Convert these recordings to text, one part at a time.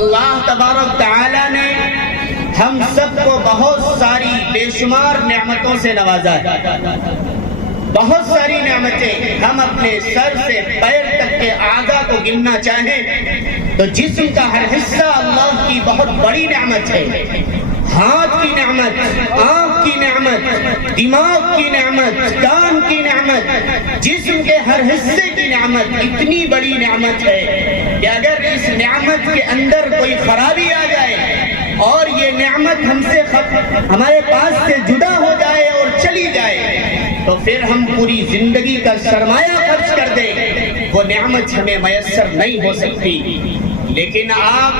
اللہ تبارک تعالیٰ نے ہم سب کو بہت ساری بے شمار نعمتوں سے نوازا ہے. بہت ساری نعمتیں ہم اپنے سر سے پیر تک کے اعضاء کو گننا چاہیں تو جسم کا ہر حصہ اللہ کی بہت بڑی نعمت ہے. ہاتھ کی نعمت، آنکھ کی نعمت، دماغ کی نعمت، کان کی نعمت، جسم کے ہر حصے کی نعمت اتنی بڑی نعمت ہے کہ اگر اس نعمت کے اندر کوئی خرابی آ جائے اور یہ نعمت ہمارے پاس سے جدا ہو جائے اور چلی جائے تو پھر ہم پوری زندگی کا سرمایہ خرچ کر دیں، وہ نعمت ہمیں میسر نہیں ہو سکتی. لیکن آپ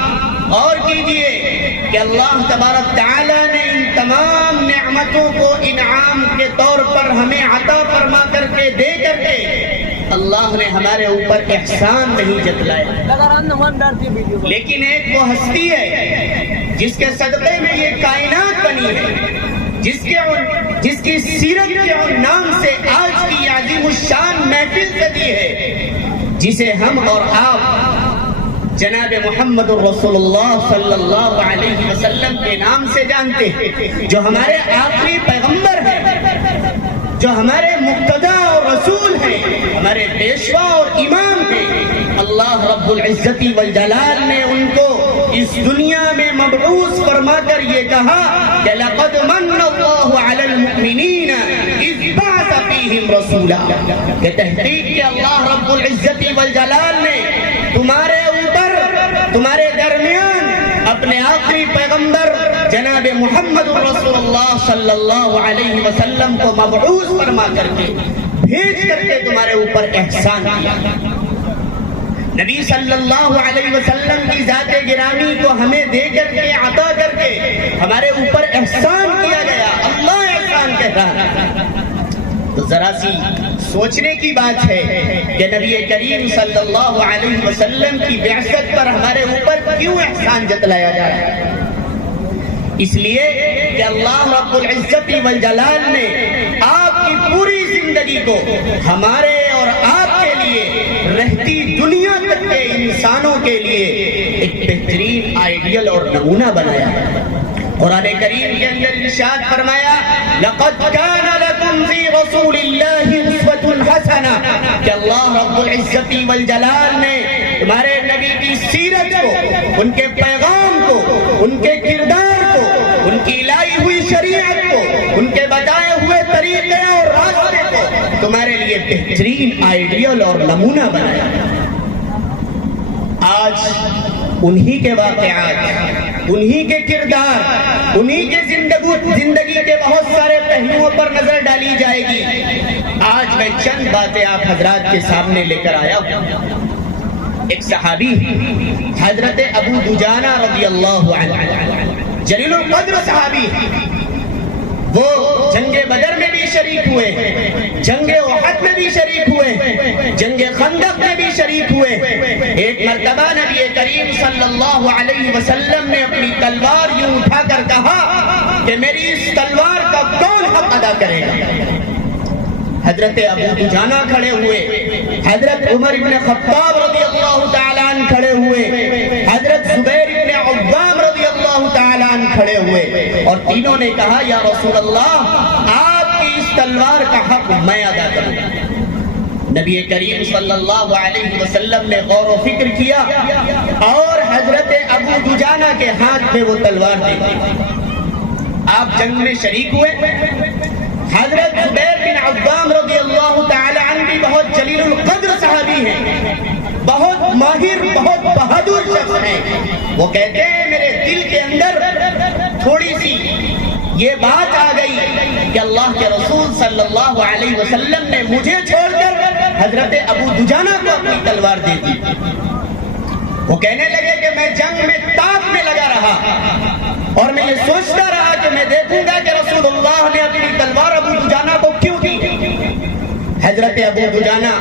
غور کیجئے کہ اللہ تبارک تعالیٰ نے ان تمام نعمتوں کو انعام کے طور پر ہمیں عطا فرما کر کے دے کر کے اللہ نے ہمارے اوپر احسان نہیں جتلایا. لیکن ایک وہ ہستی ہے جس کے صدقے میں یہ کائنات بنی ہے، جس کی سیرت کے نام سے آج کی عظیم الشان محفل سجی ہے، جسے ہم اور آپ جناب محمد الرسول اللہ صلی اللہ علیہ وسلم کے نام سے جانتے ہیں، جو ہمارے آخری پیغمبر ہیں، جو ہمارے مقتدی اور رسول ہیں، ہمارے پیشوا اور امام ہیں. اللہ رب العزت والجلال نے ان کو اس دنیا میں مبعوث فرما کر یہ کہا کہ لقد من اللہ علی المؤمنین اذ بعث فیہم رسولا، کہ تحقیق کہ اللہ رب العزت والجلال نے تمہارے اوپر، تمہارے درمیان اپنے آخری پیغمبر جناب محمد رسول اللہ صلی اللہ علیہ وسلم کو مبعوث فرما کر کے بھیج کر کے تمہارے اوپر احسان کیا. نبی صلی اللہ علیہ وسلم کی ذات گرامی کو ہمیں دے کر کے عطا کر کے ہمارے اوپر احسان کیا گیا. اللہ احسان کہتا ہے. تو ذرا سی سوچنے کی بات ہے کہ نبی کریم صلی اللہ علیہ وسلم کی بعثت پر ہمارے اوپر کیوں احسان جتلایا جا رہا ہے؟ اس لیے کہ اللہ رب العزت والجلال نے آپ کی پوری زندگی کو ہمارے اور آپ کے لیے، رہتی دنیا تک کے انسانوں کے لیے ایک بہترین آئیڈیل اور نمونہ بنایا. قرآن کریم کے اندر ارشاد فرمایا لقد كان لكم في رسول الله اسوة حسنة، کہ اللہ رب العزت والجلال نے تمہارے نبی کی سیرت کو، ان کے پیغام کو، ان کے کردار کو، ان کی لائی ہوئی شریعت کو، ان کے بتائے ہوئے طریقے اور راستے کو تمہارے لیے بہترین آئیڈیل اور نمونہ بنایا. آج انہی کے واقعات، انہی کے کردار، انہی کے زندگی کے بہت سارے پہلوؤں پر نظر ڈالی جائے گی. آج میں چند باتیں آپ حضرات کے سامنے لے کر آیا ہوں. ایک صحابی حضرت ابو دجانہ رضی اللہ عنہ، جلیل القدر صحابی، وہ جنگ بدر میں بھی شریک ہوئے، جنگ احد میں بھی شریک ہوئے، جنگ خندق میں بھی شریک ہوئے. ایک مرتبہ نبی کریم صلی اللہ علیہ وسلم نے اپنی تلوار یوں اٹھا کر کہا کہ میری اس تلوار کا کون حق ادا کرے گا؟ حضرت ابو دجانہ کھڑے ہوئے، حضرت عمر ابن خطاب رضی اللہ تعالیٰ عنہ کھڑے ہوئے، حضرت زبیر ابن عوام رضی اللہ تعالیٰ عنہ کھڑے ہوئے، اور تینوں نے کہا یا رسول اللہ آپ کی اس تلوار کا حق میں ادا کروں. نبی کریم صلی اللہ علیہ وسلم نے غور و فکر کیا اور حضرت ابو دجانہ کے ہاتھ میں وہ تلوار دی. آپ جنگ میں شریک ہوئے. حضرت زبیر بن عوام رضی اللہ تعالی عنہ بھی بہت جلیل القدر صحابی ہیں، بہت ماہر، بہت بہادر شخص ہیں. وہ کہتے ہیں میرے دل کے اندر تھوڑی سی یہ بات آ گئی کہ اللہ کے رسول صلی اللہ علیہ وسلم نے مجھے چھوڑ کر حضرت ابو دجانہ کو اپنی تلوار دے دی. وہ کہنے لگے کہ میں جنگ میں تاپ میں لگا رہا اور میں یہ سوچتا رہا کہ میں دیکھوں گا کہ رسول اللہ نے اپنی تلوار ابو دجانہ کو کیوں دی. حضرت ابو دجانہ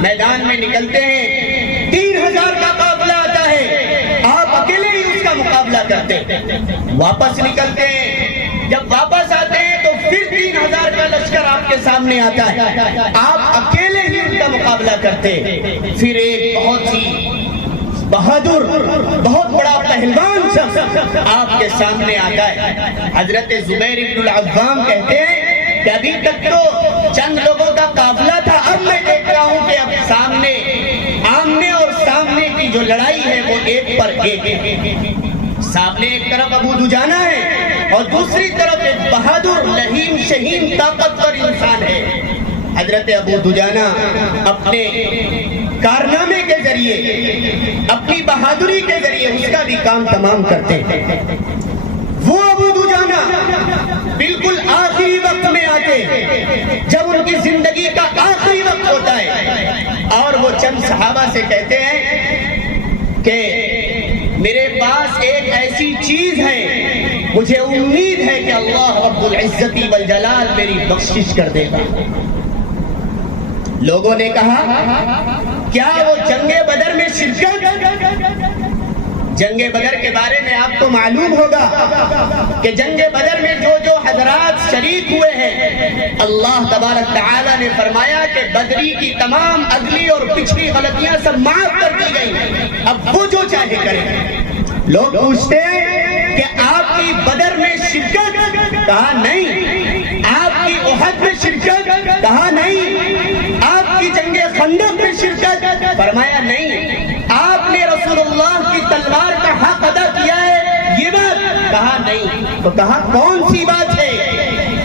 میدان میں نکلتے ہیں، 3000 کا قافلہ آتا ہے، آپ اکیلے ہی اس کا مقابلہ کرتے ہیں. واپس نکلتے ہیں، جب واپس آتے ہیں تو پھر 3000 کا لشکر آپ کے سامنے آتا ہے، آپ اکیلے ہی ان کا مقابلہ کرتے. پھر ایک بہت ہی بہادر، بہت بڑا پہلوان شخص آپ کے سامنے آتا ہے۔ حضرت زبیر بن العوام کہتے ہیں کہ ابھی تک تو چند لوگوں کا قافلہ تھا، اب میں دیکھ رہا ہوں کہ اب سامنے آمنے اور سامنے کی جو لڑائی ہے وہ ایک پر ایک ہے۔ سامنے ایک طرف ابو دجانہ ہے اور دوسری طرف ایک بہادر، لہیم، شہین، طاقتور انسان ہے۔ حضرت ابو دجانہ اپنے کارنامے کے ذریعے، اپنی بہادری کے ذریعے اس کا بھی کام تمام کرتے ہیں۔ وہ ابو دجانہ بالکل آخری وقت میں آتے ہیں، جب ان کی زندگی کا آخری وقت ہوتا ہے، اور وہ چند صحابہ سے کہتے ہیں کہ میرے پاس ایک ایسی چیز ہے، مجھے امید ہے کہ اللہ رب العزت والجلال میری بخشش کر دے گا۔ لوگوں نے کہا کیا وہ جنگ بدر میں شرکت؟ جنگ بدر کے بارے میں آپ کو معلوم ہوگا کہ جنگ بدر میں جو حضرات شریک ہوئے ہیں، اللہ تبارک تعالیٰ نے فرمایا کہ بدری کی تمام اگلی اور پچھلی غلطیاں سب معاف کر دی گئی، اب وہ جو چاہے کریں۔ لوگ پوچھتے ہیں کہ آپ کی بدر میں شرکت؟ کہا نہیں۔ آپ کی احد میں شرکت؟ کہا نہیں۔ آپ کی جنگ خندق میں شرکت؟ فرمایا نہیں۔ آپ نے رسول اللہ کی تلوار کا حق ادا کیا ہے، یہ بات؟ کہا نہیں۔ تو کہا کون سی بات ہے؟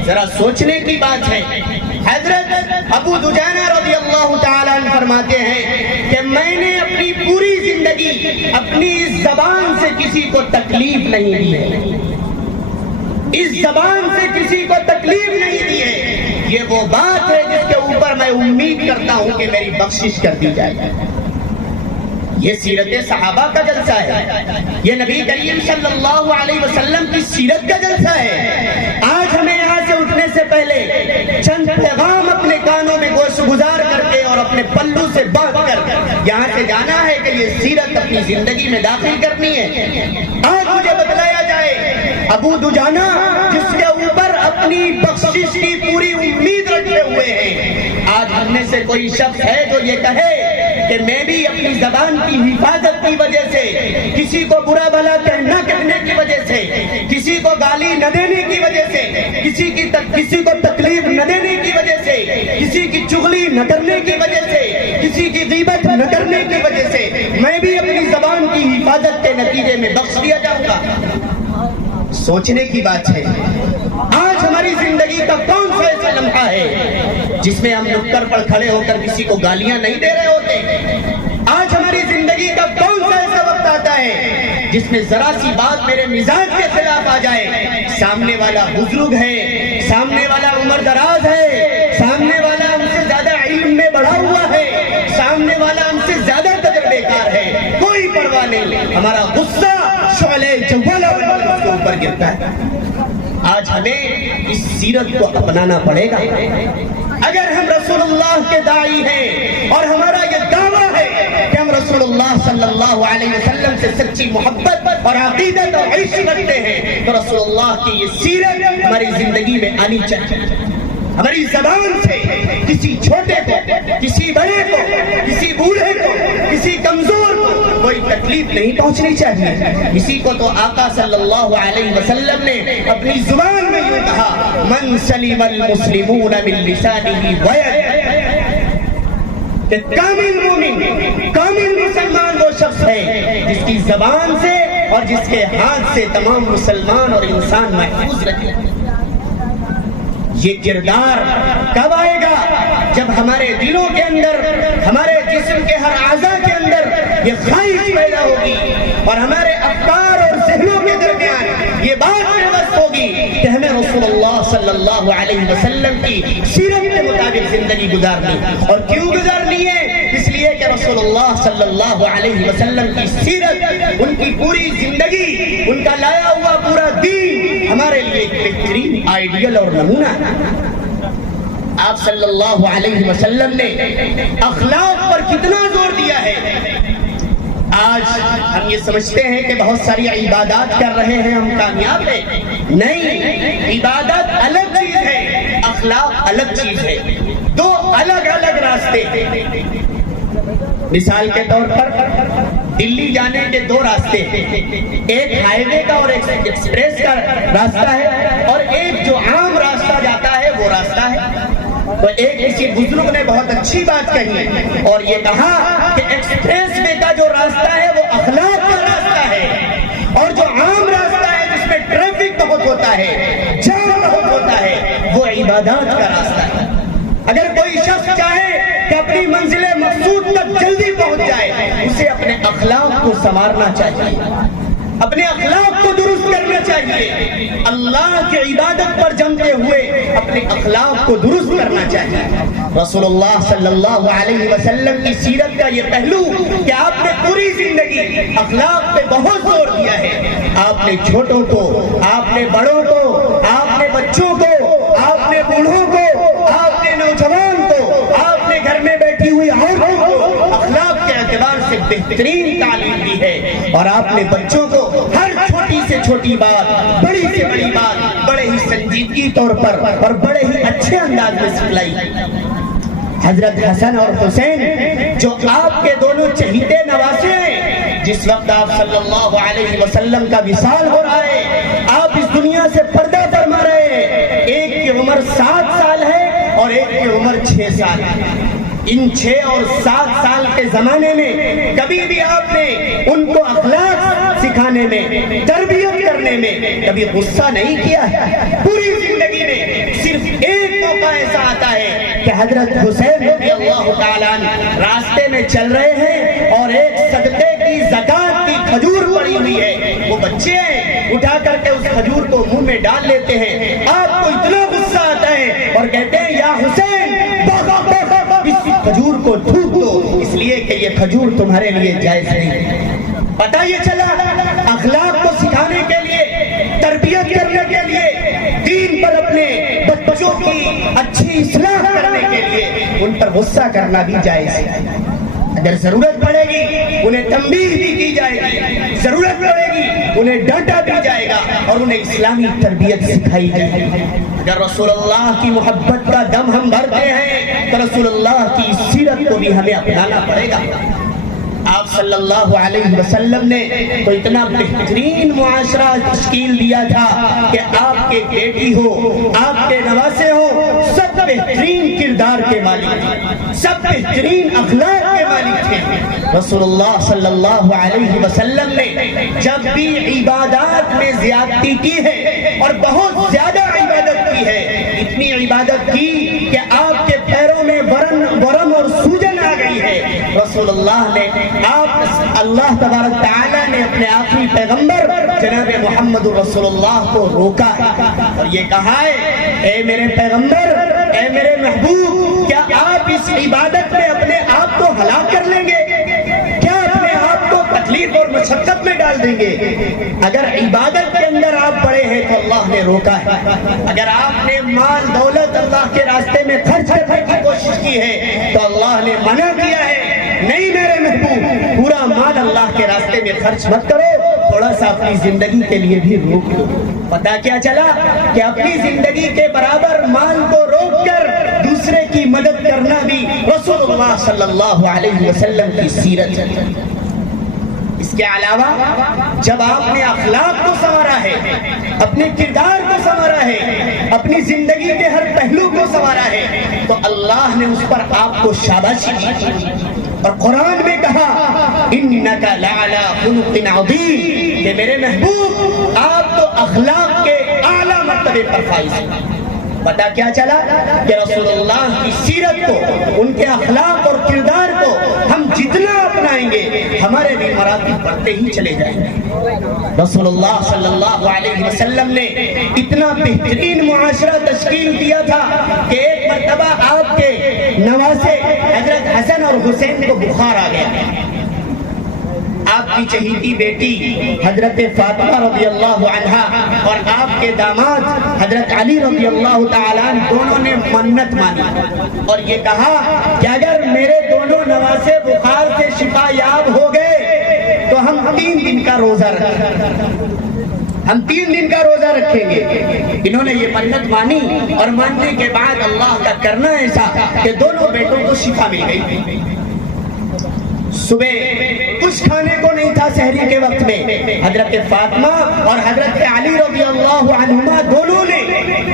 ذرا سوچنے کی بات ہے۔ حضرت ابو دجانہ رضی اللہ تعالیٰ عنہ فرماتے ہیں کہ میں نے اپنی پوری زندگی اپنی اس زبان سے کسی کو تکلیف نہیں دی ہے، اس زبان سے کسی کو تکلیف نہیں دی ہے۔ یہ وہ بات ہے جس کے اوپر میں امید کرتا ہوں کہ میری بخشش کر دی جائے۔ یہ سیرت صحابہ کا جلسہ ہے، یہ نبی کریم صلی اللہ علیہ وسلم کی سیرت کا جلسہ ہے۔ آج ہمیں یہاں سے اٹھنے سے پہلے چند پیغام اپنے کانوں میں گوش گزار کر کے اور اپنے پلو سے باندھ کر یہاں سے جانا ہے کہ یہ سیرت اپنی زندگی میں داخل کرنی ہے۔ آج مجھے بتلایا جائے ابو دجانہ جس کے اوپر اپنی بخشش کی پوری امید رکھے ہوئے ہیں، آج ہم میں سے کوئی شخص ہے جو یہ کہے کہ میں بھی اپنی زبان کی حفاظت کی وجہ سے، کسی کو برا بھلا نہ کہنے کی وجہ سے، کسی کو گالی نہ دینے کی وجہ سے، کسی کو تکلیف نہ دینے کی وجہ سے، کسی کی چغلی نہ کرنے کی وجہ سے، کسی کی غیبت نہ کرنے کی وجہ سے میں بھی اپنی زبان کی حفاظت کے نتیجے میں بخش دیا جاؤں گا۔ سوچنے کی بات ہے، آج ہماری زندگی کا کون سا ایسا لمحہ ہے جس میں ہم نکر پر کھڑے ہو کر کسی کو گالیاں نہیں دے رہے ہوتے؟ آج ہماری زندگی کا کون سا ایسا وقت آتا ہے جس میں ذرا سی بات میرے مزاج کے خلاف آ جائے، سامنے والا بزرگ ہے، سامنے والا عمر دراز ہے، سامنے والا ہم سے زیادہ علم میں بڑھا ہوا ہے، سامنے والا ہم سے زیادہ تجربے کار ہے، کوئی پرواہ نہیں، ہمارا غصہ شعلے جوالا اس کے اوپر گرتا ہے۔ آج ہمیں اس سیرت کو اپنانا پڑے گا۔ اگر ہم رسول اللہ کے داعی ہیں اور ہمارا یہ دعویٰ ہے کہ ہم رسول اللہ صلی اللہ علیہ وسلم سے سچی محبت اور عقیدت اور عشق رکھتے ہیں، تو رسول اللہ کی یہ سیرت ہماری زندگی میں آنی چاہیے۔ ہماری زبان سے کسی چھوٹے کو، کسی بڑے کو، کسی بوڑھے کو، کسی کمزور کو کوئی تکلیف نہیں پہنچنی چاہیے۔ اسی کو تو آقا صلی اللہ علیہ وسلم نے اپنی زبان میں یوں کہا، من سلم المسلمون من لسانہ ویدہ، کہ کامل مومن، کامل مسلمان وہ شخص ہے جس کی زبان سے اور جس کے ہاتھ سے تمام مسلمان اور انسان محفوظ رکھے۔ یہ کردار کب آئے گا؟ جب ہمارے دلوں کے اندر، ہمارے جسم کے ہر اعضاء کے اندر یہ خواہش پیدا ہوگی اور ہمارے افکار اور ذہنوں کے درمیان یہ بات پیوست ہوگی کہ ہمیں رسول اللہ صلی اللہ علیہ وسلم کی سیرت کے مطابق زندگی گزارنی۔ اور کیوں گزارنی ہے؟ اس لیے کہ رسول اللہ صلی اللہ علیہ وسلم کی سیرت، ان کی پوری زندگی، ان کا لایا ہوا پورا دین ہمارے لیے ایک بہترین آئیڈیل اور نمونہ ہے۔ آپ صلی اللہ علیہ وسلم نے اخلاق پر کتنا زور دیا ہے۔ آج ہم یہ سمجھتے ہیں کہ بہت ساری عبادات کر رہے ہیں، ہم کامیاب ہیں۔ نہیں، عبادت الگ چیز ہے، اخلاق الگ چیز ہے، دو الگ الگ راستے ہیں۔ مثال کے طور پر دلی جانے کے دو راستے ہیں، ایک ہائی وے کا اور ایک ایکسپریس کا راستہ ہے، اور ایک جو عام راستہ جاتا ہے وہ راستہ ہے۔ تو ایک کسی بزرگ نے بہت اچھی بات کہی اور یہ کہا کہ ایکسپریس وے کا جو راستہ ہے وہ اخلاق کا راستہ ہے، اور جو عام راستہ ہے جس میں ٹریفک بہت ہوتا ہے، جام بہت ہوتا ہے، وہ عبادات کا راستہ ہے۔ اگر کوئی شخص چاہے کہ اپنی منزل مقصود تک جلدی پہنچ جائے، اسے اپنے اخلاق کو سنوارنا چاہیے، اپنے اخلاق کو درست کرنا چاہیے، اللہ کی عبادت پر جمتے ہوئے اپنے اخلاق کو درست کرنا چاہیے۔ رسول اللہ صلی اللہ علیہ وسلم کی سیرت کا یہ پہلو کہ آپ نے پوری زندگی اخلاق پہ بہت زور دیا ہے۔ آپ نے چھوٹوں کو، آپ نے بڑوں کو، آپ نے بچوں کو، آپ نے بوڑھوں کو، آپ نے نوجوان کو، آپ نے گھر میں بیٹھی ہوئی عورتوں کو اخلاق کے اعتبار سے بہترین تعلیم دی ہے، اور آپ نے بچوں کو ہر چھوٹی سے چھوٹی بات، بڑی سے بڑی بات بڑے ہی سنجیدگی طور پر اور بڑے ہی اچھے انداز میں سکھلائی۔ حضرت حسن اور حسین جو آپ کے دونوں چہیتے نواسے ہیں، جس وقت آپ صلی اللہ علیہ وسلم کا وصال ہو رہا ہے، آپ اس دنیا سے پردہ فرما رہے ہیں، ایک کی عمر 7 سال ہے اور ایک کی عمر 6 سال ہے۔ ان 6 اور 7 سال کے زمانے میں کبھی بھی آپ نے ان کو اخلاق سکھانے میں، تربیت کرنے میں کبھی غصہ نہیں کیا ہے۔ پوری زندگی میں صرف ایک موقع ایسا آتا ہے کہ حضرت حسین رضی اللہ تعالیٰ عنہ راستے میں چل رہے ہیں اور ایک صدقے کی زکات کی کھجور پڑی ہوئی ہے، وہ بچے ہیں، اٹھا کر کے اس کھجور کو منہ میں ڈال لیتے ہیں۔ آپ کو اتنا غصہ آتا ہے اور کہتے ہیں یا حسین اس کھجور کو تھوک دو، اس لیے کہ یہ کھجور تمہارے لیے جائز نہیں۔ پتہ یہ چلا اخلاق کو سکھانے کے لیے، تربیت کرنے کے لیے، دین پر اپنے بچوں کی اچھی اصلاح کرنے کے لیے ان پر غصہ کرنا بھی جائز ہے۔ اگر ضرورت پڑے گی انہیں تنبیہ بھی کی جائے گی، ضرورت پڑے گی انہیں ڈانٹا بھی جائے گا اور انہیں اسلامی تربیت سکھائی جائے گی۔ اگر رسول اللہ کی محبت کا دم ہم بھرتے ہیں تو رسول اللہ کی سیرت کو بھی ہمیں اپنانا پڑے گا۔ آپ صلی اللہ علیہ وسلم نے تو اتنا بہترین معاشرہ تشکیل دیا تھا کہ آپ کے بیٹی ہو، آپ کے نواسے ہو، سب بہترین کردار کے مالک تھے، سب بہترین اخلاق کے مالک تھے۔ رسول اللہ صلی اللہ علیہ وسلم نے جب بھی عبادات میں زیادتی کی ہے اور بہت زیادہ عبادت کی ہے، اتنی عبادت کی کہ آپ کے پیروں میں ورم اور سوجن آ گئی ہے، رسول اللہ نے اللہ تبارک تعالیٰ نے اپنے آخری پیغمبر جناب محمد رسول اللہ کو روکا اور یہ کہا ہے اے میرے پیغمبر، اے میرے محبوب، کیا آپ اس عبادت میں اپنے آپ کو ہلاک کر لیں گے؟ کیا اپنے آپ کو تکلیف اور مشقت میں ڈال دیں گے؟ اگر عبادت کے اندر آپ پڑے ہیں تو اللہ نے روکا ہے، اگر آپ نے مال دولت اللہ کے راستے میں خرچ کرنے کی کوشش کی ہے تو اللہ نے منع کیا ہے، نہیں میرے محبوب، پورا مال اللہ کے راستے میں خرچ مت کرو، تھوڑا سا اپنی زندگی کے لیے بھی روک دو۔ پتہ کیا چلا کہ اپنی زندگی کے برابر مال کو روک کر دوسرے کی مدد کرنا بھی رسول اللہ صلی اللہ علیہ وسلم کی سیرت ہے۔ اس کے علاوہ جب آپ نے اخلاق کو سنوارا ہے، اپنے کردار کو سنوارا ہے، اپنی زندگی کے ہر پہلو کو سنوارا ہے تو اللہ نے اس پر آپ کو شاباشی دی اور قرآن میں کہا انک لعلی خلق عظیم، کہ میرے محبوب آپ تو اخلاق کے اعلیٰ مرتبے پر فائز ہیں۔ پتہ کیا چلا کہ رسول اللہ کی سیرت کو، ان کے اخلاق اور کردار کو ہم جتنا اپنائیں گے ہمارے بھی مراتب بڑھتے ہی چلے جائیں گے۔ رسول اللہ صلی اللہ علیہ وسلم نے اتنا بہترین معاشرہ تشکیل دیا تھا کہ ایک مرتبہ آپ کے نواسے حضرت حسن اور حسین کو بخار آ گیا۔ آپ کی چہیتی بیٹی حضرت فاطمہ رضی اللہ عنہا اور آپ کے داماد حضرت علی رضی اللہ تعالیٰ عنہ دونوں نے منت مانی اور یہ کہا کہ اگر میرے دونوں نواسے بخار سے شفا یاب ہو گئے تو ہم 3 دن کا روزہ رکھیں گے، ہم 3 دن کا روزہ رکھیں گے۔ انہوں نے یہ منت مانی اور ماننے کے بعد اللہ کا کرنا ایسا کہ دونوں بیٹوں کو شفا مل گئی۔ صبح کچھ کھانے کو نہیں تھا سحری کے وقت میں، حضرت فاطمہ اور حضرت علی رضی اللہ عنہما دونوں نے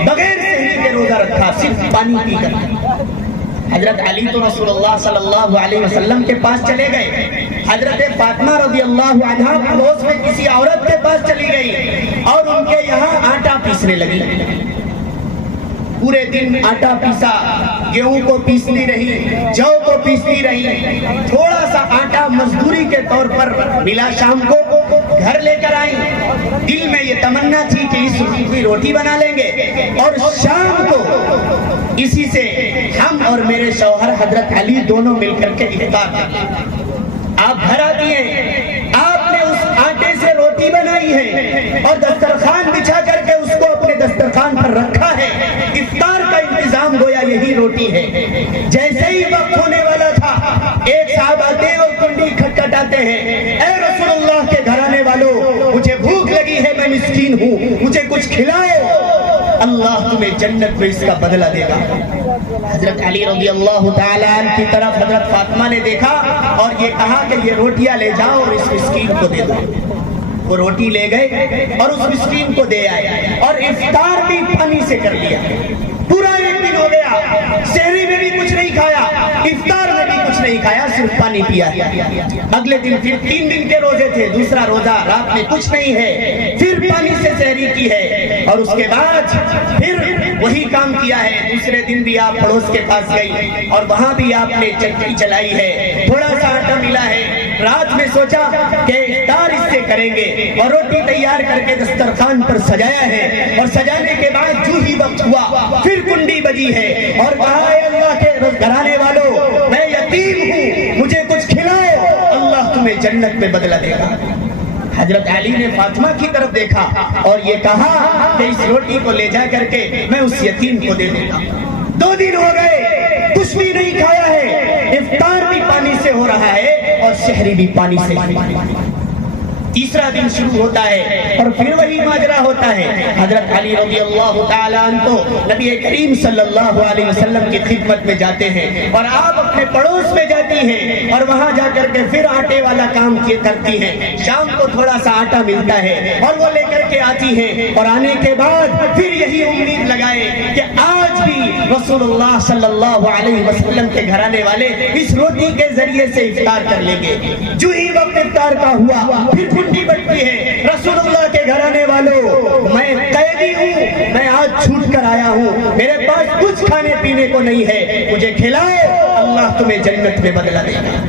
بغیر سحری کے روزہ رکھا، صرف پانی پی کر۔ حضرت علی تو رسول اللہ صلی اللہ علیہ وسلم کے پاس چلے گئے، حضرت فاطمہ رضی اللہ عنہا پڑوس میں کسی عورت کے پاس چلی گئی اور ان کے یہاں آٹا پیسنے لگی۔ پورے دن آٹا پیسا، گیہوں کو پیستی رہی، جو کو پیستی رہی، تھوڑا سا آٹا مزدوری کے طور پر ملا، شام کو گھر لے کر آئی۔ دل میں یہ تمنا تھی کہ اس کی روٹی بنا لیں گے اور شام کو اسی سے ہم اور میرے شوہر حضرت علی دونوں مل کر کے افطار کریں۔ آپ گھر آتی ہیں، آپ نے اس آٹے سے روٹی بنائی ہے اور دسترخوان بچھا کر کے اس کو اپنے دسترخوان پر رکھا ہے۔ افطار کا انتظام گویا یہی روٹی ہے۔ جیسے ہی وقت ہونے والا تھا، ایک صاحب آتے ہیں اور کنڈی کھٹکھٹاتے ہیں، اے رسول اللہ کے گھرانے والوں، مجھے بھوک لگی ہے، میں مسکین ہوں، مجھے کچھ کھلاؤ، اللہ تمہیں جنت میں اس کا بدلہ دے گا۔ حضرت علی رضی اللہ تعالیٰ عنہ کی طرف حضرت فاطمہ نے دیکھا اور یہ کہا کہ یہ روٹیاں لے جاؤ اور اس مسکین کو دے دو۔ وہ روٹی لے گئے اور اس مسکین کو دے آئے اور افطار بھی پانی سے کر لیا۔ پورا ایک دن ہو گیا، سحری میں بھی کچھ نہیں کھایا، افطار میں بھی کچھ نہیں کھایا، صرف پانی پیا۔ اگلے دن پھر 3 دن کے روزے تھے، دوسرا روزہ، رات میں کچھ نہیں ہے، پھر پانی سے سحری کی ہے اور اس کے بعد پھر وہی کام کیا ہے۔ دوسرے دن بھی آپ پڑوس کے پاس گئی اور وہاں بھی آپ نے چکی چلائی ہے، تھوڑا سا آٹا ملا ہے، رات میں سوچا کہ افطار اس سے کریں گے اور روٹی تیار کر کے دسترخوان پر سجایا ہے اور سجانے کے بعد جو ہی وقت ہوا پھر کنڈی بجی ہے اور کہا اے اللہ کے گھرانے والوں، میں یتیم ہوں، مجھے کچھ کھلاؤ، اللہ تمہیں جنت میں بدلہ دے گا۔ حضرت علی نے فاطمہ کی طرف دیکھا اور یہ کہا کہ اس روٹی کو لے جا کر کے میں اس یتیم کو دے دوں گا۔ 2 دن ہو گئے، کچھ بھی نہیں کھایا ہے، افطار بھی پانی سے ہو رہا ہے اور سحری بھی پانی سے۔ تیسرا دن شروع ہوتا ہے اور پھر وہی ماجرا ہوتا ہے۔ حضرت علی رضی اللہ تعالیٰ عنہ تو نبی کریم صلی اللہ علیہ وسلم کی خدمت میں جاتے ہیں اور آپ اپنے پڑوس میں جاتی ہیں اور وہاں جا کر کے پھر آٹے والا کام کیے کرتی ہیں۔ شام کو تھوڑا سا آٹا ملتا ہے اور وہ لے کر کے آتی ہیں اور آنے کے بعد پھر یہی امید لگائے کہ آج بھی رسول اللہ صلی اللہ علیہ وسلم کے گھرانے والے اس روٹی کے ذریعے سے افطار کر لیں گے۔ جو ہی وقت افطار کا ہوا پھر کنڈی بجتی ہے، رسول اللہ کے گھرانے والوں، میں قیدی ہوں، میں آج چھوٹ کر آیا ہوں، میرے پاس کچھ کھانے پینے کو نہیں ہے، مجھے کھلاؤ، اللہ تمہیں جنت میں بدلہ دے گا۔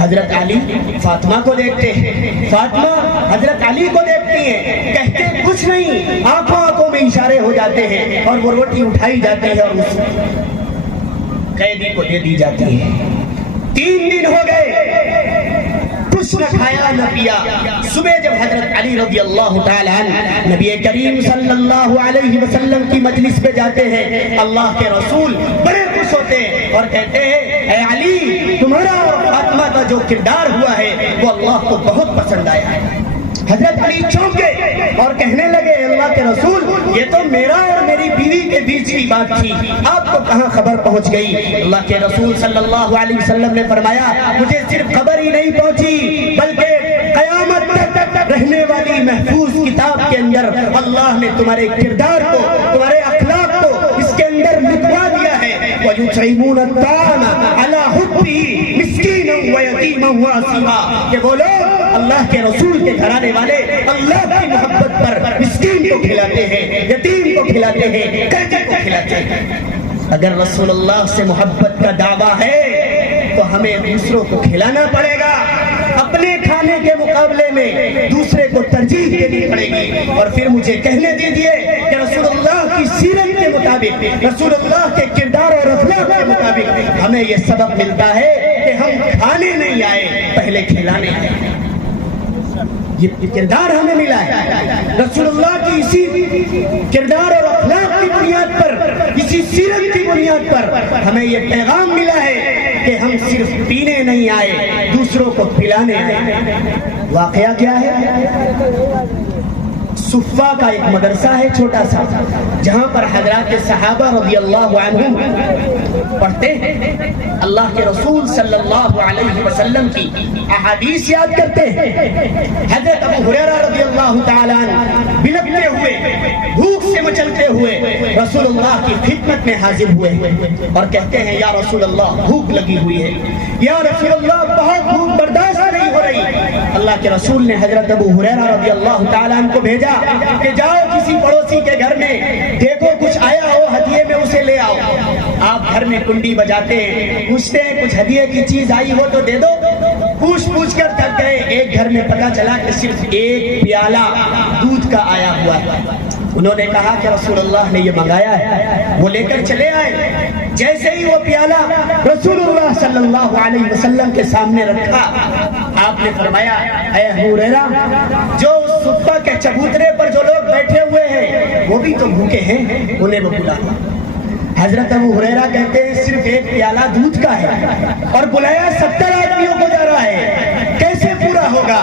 حضرت علی فاطمہ کو دیکھتے ہیں، فاطمہ حضرت علی کو دیکھتی ہیں، کہتے کچھ نہیں، آنکھوں میں اشارے ہو جاتے ہیں اور وہ روٹی اٹھائی جاتی ہے اور اس قیدی کو دے دی جاتی ہے۔ 3 دن ہو گئے، کچھ نہ کھایا نہ پیا۔ صبح جب حضرت علی رضی اللہ تعالیٰ عنہ نبی کریم صلی اللہ علیہ وسلم کی مجلس پہ جاتے ہیں، اللہ کے رسول بڑے خوش ہوتے ہیں اور کہتے ہیں اے علی، تمہارا اور فاطمہ کا جو کردار ہوا ہے وہ اللہ کو بہت پسند آیا ہے۔ حضرت علی چونکے اور کہنے لگے اللہ کے رسول، یہ تو میرا اور میری بیوی کے بیچ کی بات تھی، آپ کو کہاں خبر پہنچ گئی؟ اللہ کے رسول صلی اللہ علیہ وسلم نے فرمایا، مجھے صرف خبر ہی نہیں پہنچی بلکہ قیامت تک رہنے والی محفوظ کتاب کے اندر اللہ نے تمہارے کردار کو، تمہارے اخلاق کو اس کے اندر لکھوا دیا ہے۔ وَيُطْعِمُونَ الطَّعَامَ عَلَى حُبِّهِ مِسْكِينًا وَيَتِيمًا وَأَسِيرًا، کہ وہ لوگ اللہ کے رسول کے گھرانے والے اللہ کی محبت پر مسکین کو کھلاتے ہیں، یتیم کو کھلاتے ہیں، قیدی کو کھلاتے ہیں۔ اگر رسول اللہ سے محبت کا دعویٰ ہے تو ہمیں دوسروں کو کھلانا پڑے گا، اپنے کھانے کے مقابلے میں دوسرے کو ترجیح دینی پڑے گی۔ اور پھر مجھے کہنے دیجئے کہ رسول اللہ کی سیرت کے مطابق، رسول اللہ کے کردار اور اخلاق کے مطابق ہمیں یہ سبق ملتا ہے کہ ہم کھانے نہیں آئے، پہلے کھلانے آئے۔ یہ کردار ہمیں ملا ہے رسول اللہ کی اسی کردار اور اخلاق کی بنیاد پر، اسی سیرت کی بنیاد پر ہمیں یہ پیغام ملا ہے کہ ہم صرف پینے نہیں آئے، دوسروں کو پلانے آئے۔ واقعہ کیا ہے؟ صفا کا ایک مدرسہ ہے چھوٹا سا، جہاں پر حضرات صحابہ رضی اللہ عنہم پڑھتے ہیں، اللہ کے رسول صلی اللہ علیہ وسلم کی احادیث یاد کرتے ہیں۔ حضرت ابو ہریرہ رضی اللہ تعالیٰ عنہ بلکتے ہوئے، بھوک سے مچلتے ہوئے رسول اللہ کی خدمت میں حاضر ہوئے اور کہتے ہیں یا رسول اللہ بھوک لگی ہوئی ہے، یا رسول اللہ بہت بھوک برداشت نہیں ہو رہی۔ اللہ کے رسول نے حضرت ابو ہریرہ رضی اللہ تعالیٰ عنہ کو بھیجا کہ جاؤ کسی پڑوسی کے گھر میں، دیکھو کچھ آیا ہو ہدیے میں اسے لے آؤ۔ آپ گھر میں کنڈی بجاتے ہیں، پوچھتے ہیں کچھ ہدیے کی چیز آئی ہو تو دے دو، پوچھ کر تھک گئے۔ ایک گھر میں پتا چلا کہ صرف ایک پیالہ دودھ کا آیا ہوا ہے۔ انہوں نے کہا کہ رسول اللہ نے یہ منگایا ہے، وہ لے کر چلے آئے۔ جیسے ہی وہ پیالہ رسول اللہ صلی اللہ علیہ وسلم کے سامنے رکھا، آپ نے فرمایا اے ابو ہریرہ، جو صفہ کے چبوترے پر جو لوگ بیٹھے ہوئے ہیں وہ بھی تو بھوکے ہیں، انہیں وہ بلا۔ حضرت ابو ہریرہ کہتے ہیں صرف ایک پیالہ دودھ کا ہے اور بلایا 70 آدمیوں کو جا رہا ہے، کیسے پورا ہوگا؟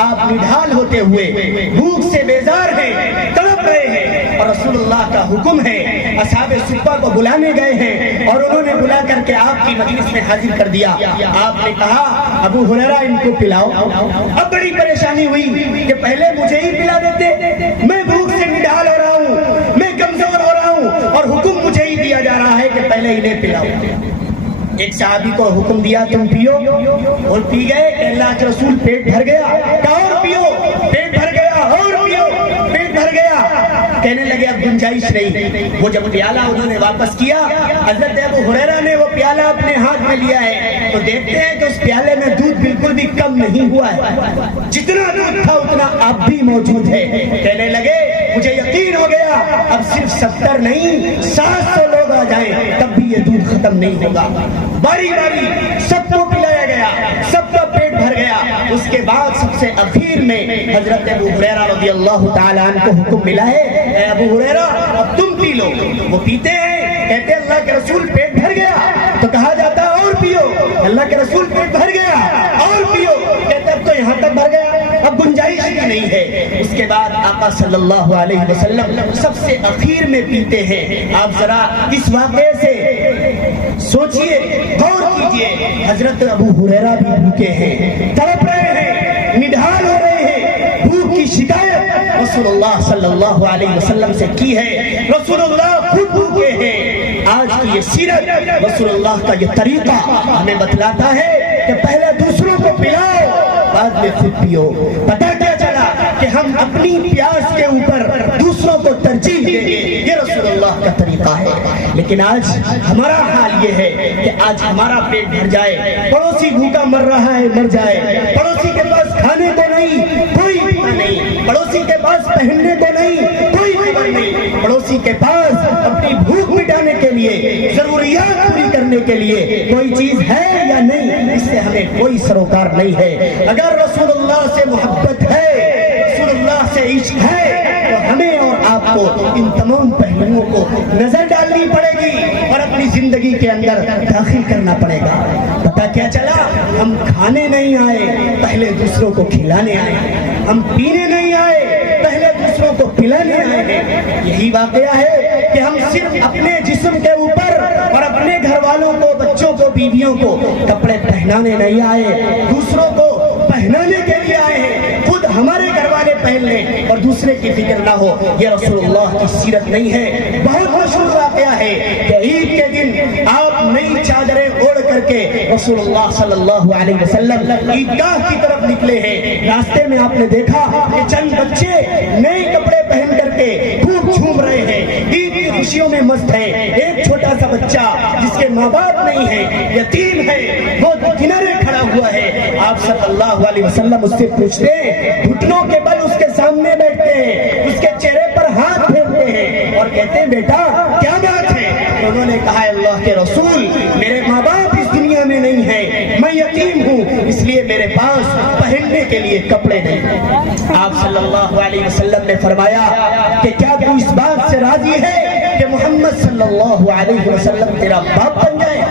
آپ نڈھال ہوتے ہوئے بھوک سے بیزار ہیں، تڑپ رہے ہیں، اور رسول اللہ کا حکم ہے، اصحاب صفہ کو بلانے گئے ہیں اور انہوں نے بلا کر کے آپ کی مجلس میں حاضر کر دیا۔ آپ نے کہا ابو ہریرہ ان کو پلاؤ۔ اب بڑی پریشانی ہوئی کہ پہلے مجھے ہی پلا دیتے، میں بھوک سے نڈھال ہو رہا ہوں، میں کمزور ہو رہا ہوں اور حکم مجھے ہی دیا جا رہا ہے کہ پہلے انہیں پلاؤ۔ ایک صحابی کو حکم دیا تم پیو، اور پی گئے کہ اللہ کے رسول پیٹ بھر گیا، کہا اور پیو، پیٹ بھر گیا، اور پیو، پیٹ بھر گیا۔ کہنے لگے اب گنجائش نہیں۔ وہ جب پیالہ انہوں نے واپس کیا، حضرت ابو ہریرہ نے وہ پیالہ اپنے ہاتھ میں لیا ہے تو دیکھتے ہیں کہ اس پیالے میں دودھ بالکل بھی کم نہیں ہوا ہے، جتنا دودھ تھا اتنا اب بھی موجود ہے۔ کہنے لگے مجھے یقین ہو گیا اب صرف 70 نہیں 700 لوگ آ جائیں تب بھی یہ دودھ ختم نہیں ہوگا۔ باری باری سب کو پلایا گیا، سب کا پیٹ بھر گیا۔ اس کے بعد سب سے اخیر میں حضرت ابو ہریرہ رضی اللہ تعالیٰ عنہ کو حکم ملا ہے اے ابو ہریرہ اب تم پی لو۔ وہ پیتے ہیں، کہتے ہیں اللہ کے رسول پیٹ بھر گیا، تو کہا جاتا اور پیو، اللہ کے رسول پیٹ بھر گیا اور پیو، کہتے اب تو یہاں تک بھر گیا، اب گنجائش بھی نہیں ہے۔ اس کے بعد آقا صلی اللہ علیہ وسلم سب سے اخیر میں پیتے ہیں۔ آپ ذرا اس واقعے سے سوچئے، غور کیجئے، حضرت ابو ہریرہ بھی بھوکے ہیں، تڑپ رہے ہیں، نڈھال ہو رہے ہیں، بھوک کی شکایت رسول اللہ صلی اللہ علیہ وسلم سے کی ہے۔ رسول اللہ خود بھوکے ہیں۔ آج کی یہ سیرت، رسول اللہ کا یہ طریقہ ہمیں بتلاتا ہے کہ پہلے دوسروں کو پلاؤ، بعد میں خود پیو۔ پتہ کیا چلا کہ ہم اپنی پیاس کے اوپر دوسروں کو ترجیح دیں گے، یہ رسول اللہ کا طریقہ ہے۔ لیکن آج ہمارا حال یہ ہے کہ آج ہمارا پیٹ بھر جائے، پڑوسی بھوکا مر رہا ہے مر جائے، پڑوسی کے پاس کھانے کو نہیں کوئی نہیں، پڑوسی کے پاس پہننے کو نہیں کوئی خبر نہیں، پڑوسی کے پاس اپنی بھوک مٹانے کے لیے، ضروریات پوری کرنے کے لیے کوئی چیز ہے یا نہیں، اس سے ہمیں کوئی سروکار نہیں ہے۔ اگر رسول اللہ سے محبت ہے، رسول اللہ سے عشق ہے، تو ہمیں اور آپ کو ان تمام پہلوؤں کو نظر ڈالنی پڑے گی اور اپنی زندگی کے اندر داخل کرنا پڑے گا۔ پتہ کیا چلا، ہم کھانے نہیں آئے، پہلے دوسروں کو کھلانے آئے، ہم پینے نہیں آئے، پہلے دوسروں کو پلانے آئے ہیں۔ یہی واقعہ ہے کہ ہم صرف اپنے جسم کے اوپر اور اپنے گھر والوں کو، بچوں کو، بیویوں کو کپڑے پہنانے نہیں آئے، دوسروں کو پہنانے کے لیے آئے ہیں، خود ہمارے گھر والے پہن لیں اور دوسرے کی فکر نہ ہو۔ یہ رسول اللہ کی سیرت نہیں ہے۔ بہت مشہور واقعہ ہے کہ عید کے دن آپ نئی چادریں اوڑھ کر کے رسول اللہ صلی اللہ علیہ وسلم عیدگاہ کی طرف نکلے ہیں۔ راستے میں آپ نے دیکھا کہ چند بچے نئے کپڑے پہن کر کے خوب جھوم رہے ہیں، عید کی خوشیوں میں مست ہیں۔ ایک چھوٹا سا بچہ جس کے ماں باپ نہیں ہے، یتیم ہے، وہ کنارے کھڑا ہوا ہے۔ آپ صلی اللہ علیہ وسلم اس سے پوچھتے ہیں، گھٹنوں کے بل اس کے سامنے بیٹھتے ہیں، اس کے چہرے پر ہاتھ پھیرتے ہیں اور کہتے ہیں بیٹا کیا بات ہے؟ انہوں نے کہا اللہ کے رسول میرے ماں باپ اس دنیا میں نہیں ہے، میں یتیم ہوں، اس لیے میرے پاس پہننے کے لیے کپڑے نہیں۔ آپ صلی اللہ علیہ وسلم نے فرمایا کہ کیا تو اس بات سے راضی ہے کہ محمد صلی اللہ علیہ وسلم تیرا باپ بن جائے؟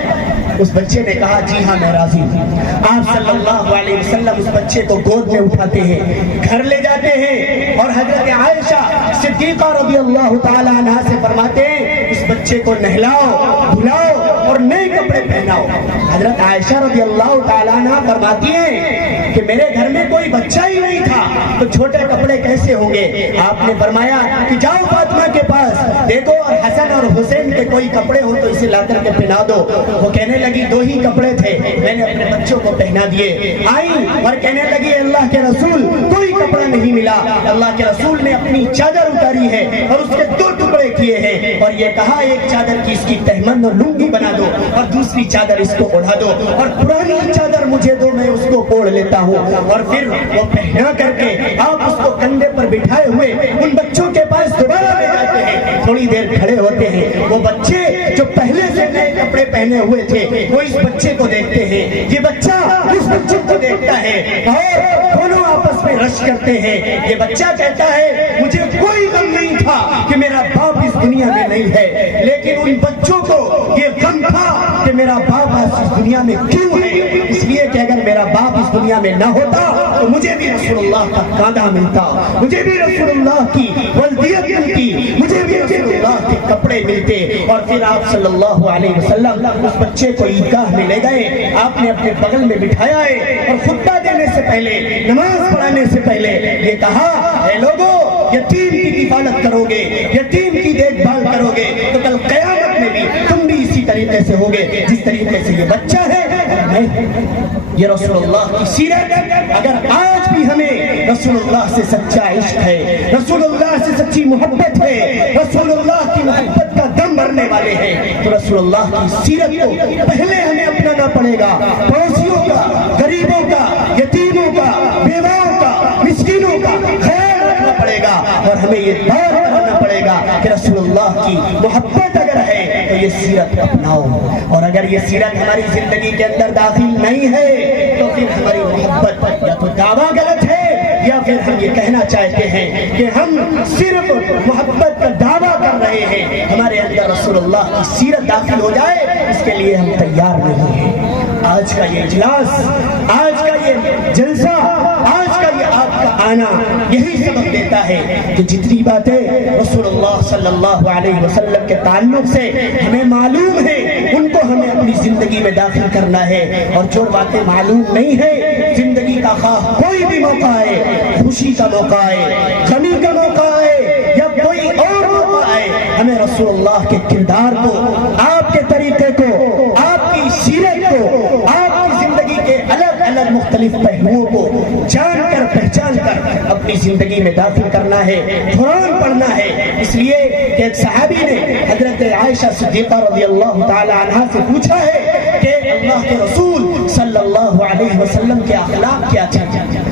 اس بچے نے کہا جی ہاں میں راضی ہوں۔ آپ صلی اللہ علیہ وسلم اس بچے کو گود میں اٹھاتے ہیں، گھر لے جاتے ہیں اور حضرت عائشہ صدیقہ رضی اللہ تعالیٰ عنہ سے فرماتے ہیں اس بچے کو نہلاؤ دھلاؤ اور نئے کپڑے پہناؤ۔ حضرت عائشہ رضی اللہ تعالیٰ عنہ فرماتی ہیں کہ میرے گھر میں کوئی بچہ ہی نہیں تھا تو چھوٹے کپڑے کیسے ہوں گے؟ آپ نے فرمایا کہ جاؤ فاطمہ کے پاس دیکھو اور حسن اور حسین کے کوئی کپڑے ہو تو اسے لا کر کے پہنا دو۔ وہ کہنے لگی 2 ہی کپڑے تھے، میں نے اپنے بچوں کو پہنا دیے۔ آئی اور کہنے لگی اللہ کے رسول کوئی کپڑا نہیں ملا۔ اللہ کے رسول نے اپنی چادر اتاری ہے اور اس کے 2 ٹکڑے کیے ہیں اور یہ کہا ایک چادر کی اس کی تہمند اور لنگی بنا دو اور دوسری چادر اس کو اوڑھا دو اور پرانی چادر مجھے دو میں اس کو اوڑھ لیتا ہوں۔ اور پھر وہ پہنا کر کے آپ اس کو کندھے پر بٹھائے ہوئے ان بچوں کے پاس دوبارہ لے جاتے ہیں، تھوڑی دیر کھڑے ہوتے ہیں۔ وہ بچے جو پہلے سے نئے کپڑے پہنے ہوئے تھے وہ اس بچے کو دیکھتے ہیں، یہ بچہ اس بچے کو دیکھتا ہے اور دونوں آپس میں رش کرتے ہیں۔ یہ بچہ کہتا ہے مجھے کوئی غم نہیں تھا کہ میرا باپ اس دنیا میں نہیں ہے، لیکن ان بچوں کو یہ غم تھا کہ میرا باپ آج اس دنیا میں کیوں ہے، اس لیے کہ اگر میرا باپ اس دنیا میں نہ ہوتا تو مجھے بھی رسول اللہ کا کاندھا ملتا، مجھے بھی رسول اللہ کی ولدیت ملتی، مجھے بھی رسول اللہ کے کپڑے ملتے۔ اور پھر آپ صلی اللہ علیہ وسلم اس بچے کو عیدگاہ میں لے گئے، آپ نے اپنے بغل میں بٹھایا ہے اور خطبہ دینے سے پہلے نماز پڑھانے سے پہلے یہ کہا اے لوگو یتیم کی کفالت کرو گے، یتیم کی دیکھ بھال کرو گے تو کل قیامت میں بھی تم بھی اسی طریقے سے ہوگے جس طریقے سے یہ بچہ ہے۔ یہ رسول اللہ کی سیرت، اگر آج بھی ہمیں رسول اللہ سے سچا عشق ہے، رسول اللہ سے سچی محبت ہے، رسول اللہ کی محبت کا دم بھرنے والے ہیں تو رسول اللہ کی سیرت کو پہلے ہمیں اپنانا پڑے گا، پڑوسیوں کا، غریبوں کا، یتیموں کا، بیواؤں کا، مسکینوں کا خیال رکھنا پڑے گا اور ہمیں یہ بات کرنا پڑے گا کہ رسول اللہ کی محبت اگر ہے تو یہ سیرت اپناؤ، اور اگر یہ سیرت ہماری زندگی کے اندر داخل نہیں ہے تو پھر ہماری محبت یا تو دعویٰ غلط ہے یا پھر ہم یہ کہنا چاہتے ہیں کہ ہم صرف محبت کا دعویٰ کر رہے ہیں، ہمارے اندر رسول اللہ کی سیرت داخل ہو جائے اس کے لیے ہم تیار نہیں ہیں۔ آج کا یہ اجلاس، آج کا یہ جلسہ، آج کا یہ آپ کا آنا یہی سبق دیتا ہے کہ جتنی باتیں رسول اللہ صلی اللہ علیہ وسلم کے تعلق سے ہمیں معلوم ہیں ان کو ہمیں اپنی زندگی میں داخل کرنا ہے، اور جو باتیں معلوم نہیں ہے زندگی کا خواہ کوئی بھی موقع ہے، خوشی کا موقع ہے، غمی کا موقع ہے یا کوئی اور موقع ہے، ہمیں رسول اللہ کے کردار کو، آپ کے طریقے کو، آپ کی سیرت کو، آپ کی زندگی کے الگ الگ مختلف پہلوؤں کو جان کر پہچان کر اپنی زندگی میں داخل کرنا ہے، قرآن پڑھنا ہے۔ اس لیے کہ ایک صحابی نے حضرت عائشہ صدیقہ رضی اللہ تعالی عنہ سے پوچھا ہے کہ اللہ کے رسول صلی اللہ علیہ وسلم کے اخلاق کیا تھے؟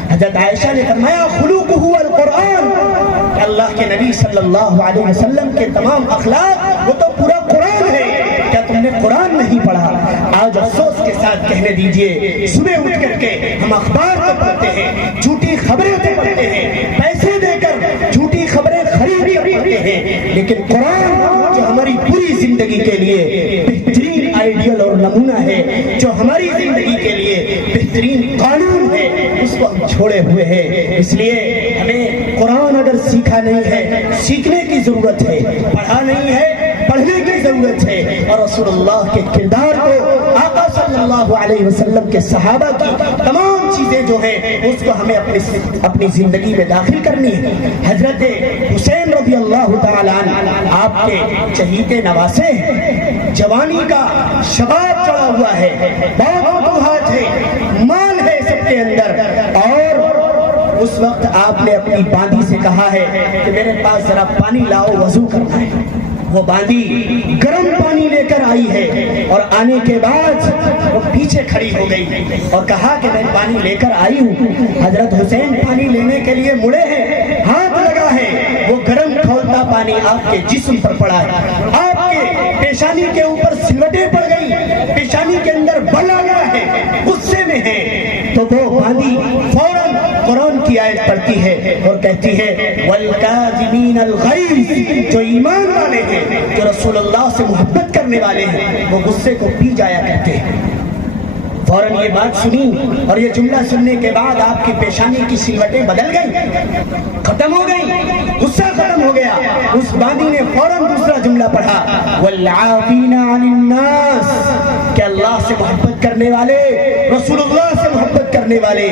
حضرت عائشہ نے فرمایا خلوقہ القرآن، اللہ کے نبی صلی اللہ علیہ وسلم کے تمام اخلاق وہ تو پورا قرآن ہے، کیا تم نے قرآن نہیں پڑھا؟ آج افسوس کے ساتھ کہنے دیجئے صبح اٹھ کر کے ہم اخبار تو پڑھتے ہیں، جھوٹی خبریں تو پڑھتے ہیں، پیسے دے کر جھوٹی خبریں خرید پڑھتے ہیں، لیکن قرآن جو ہماری پوری زندگی کے لیے بہترین آئیڈیل اور نمونہ ہے، جو ہماری زندگی کے لیے بہترین قانون ہے، اس کو ہم چھوڑے ہوئے ہیں۔ اس لیے ہمیں قرآن اگر سیکھا نہیں ہے سیکھنے کی ضرورت ہے، پڑھا نہیں ہے پڑھنے کی ضرورت ہے، اور رسول اللہ کے کردار کو، آقا صلی اللہ علیہ وسلم کے صحابہ کی تمام چیزیں جو ہیں اس کو ہمیں اپنی زندگی میں داخل کرنی ہے۔ حضرت حسین رضی اللہ تعالیٰ عنہ آپ کے چہیتے نواسے ہیں، جوانی کا شباب چڑھا ہوا ہے، بہت فتوحات ہے، مال ہے سب کے اندر، اور اس وقت آپ نے اپنی باندھی سے کہا ہے کہ میرے پاس ذرا پانی لاؤ، وضو کرنا ہے۔ وہ باندھی گرم پانی لے کر آئی ہے اور آنے کے بعد وہ پیچھے کھڑی ہو گئی اور کہا کہ میں پانی لے کر آئی ہوں۔ حضرت حسین پانی لینے کے لیے مڑے ہیں، ہاتھ لگا ہے، وہ گرم کھولتا پانی آپ کے جسم پر پڑا ہے، آپ کے پیشانی کے اوپر سلوٹیں پڑ گئی، پیشانی کے اندر بل آ گیا ہے، غصے میں ہے، تو وہ باندھی فوراً قرآن کی آیت پڑھتی ہے اور کہتی ہے وَالْكَاظِمِينَ الْغَيْظَ، جو ایمان والے ہیں، جو رسول اللہ سے محبت کرنے والے ہیں، وہ غصے کو پی جایا کرتے ہیں۔ فوراً یہ بات سنی اور یہ جملہ سننے کے بعد آپ کی پیشانی کی سلوٹیں بدل گئی، ختم ہو گئی، غصہ ختم ہو گیا۔ اس باندی نے فوراً دوسرا جملہ پڑھا، والعافین عن الناس، کہ اللہ سے محبت کرنے والے، رسول اللہ سے محبت کرنے والے،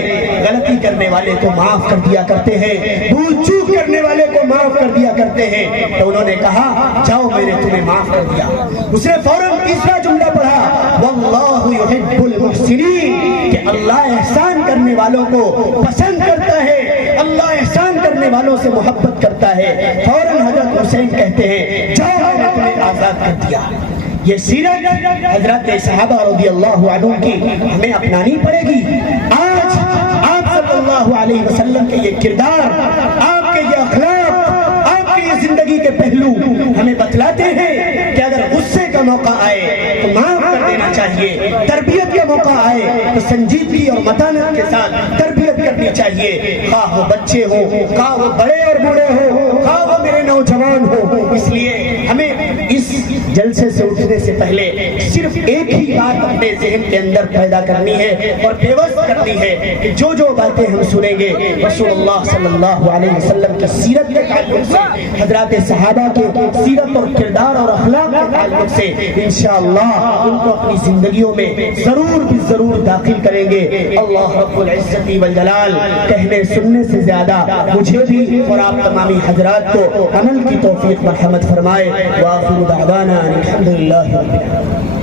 غلطی کرنے والے کو معاف کر دیا کرتے ہیں، بھول چوک کرنے والے کو معاف کر دیا کرتے ہیں۔ تو انہوں نے کہا جاؤ میں نے تمہیں معاف کر دیا۔ اس نے فوراً تیسرا جملہ پڑھا، واللہ یحب المحسنین، کہ اللہ احسان کرنے والوں کو پسند کرتا ہے، اللہ احسان کرنے والوں سے محبت کرتا ہے۔ فوراً حضرت حسین کہتے ہیں جاؤ میں نے تمہیں آزاد کر دیا۔ یہ سیرت حضرت صحابہ رضی اللہ عنہ کی ہمیں اپنانی پڑے گی۔ آج آپ صلی اللہ علیہ وسلم کے یہ کردار، آپ کے یہ اخلاق، آپ کے یہ زندگی کے پہلو ہمیں بتلاتے ہیں کہ اگر غصے کا موقع آئے تو معاف کر دینا چاہیے، تربیت کا موقع آئے تو سنجیدگی اور متانت کے ساتھ تربیت کرنی چاہیے، خواہ وہ بچے ہو، خواہ وہ بڑے اور بوڑھے ہو، خواہ وہ میرے نوجوان ہو۔ اس لیے ہمیں اس جلسے سے اٹھنے سے پہلے صرف ایک ہی بات اپنے ذہن کے اندر پیدا کرنی ہے اور پیوست کرنی ہے کہ جو جو باتیں ہم سنیں گے رسول اللہ صلی اللہ علیہ وسلم کی سیرت کے تعلق سے، حضرات صحابہ کے سیرت اور کردار اور اخلاق کے تعلق سے انشاءاللہ ان کو اپنی زندگیوں میں ضرور داخل کریں گے۔ اللہ رب العزت والجلال کہنے سننے سے زیادہ مجھے بھی اور آپ تمامی حضرات کو عمل کی توفیق مرحمت فرمائے۔ وآخر دعوانا الحمدللہ رب العالمین۔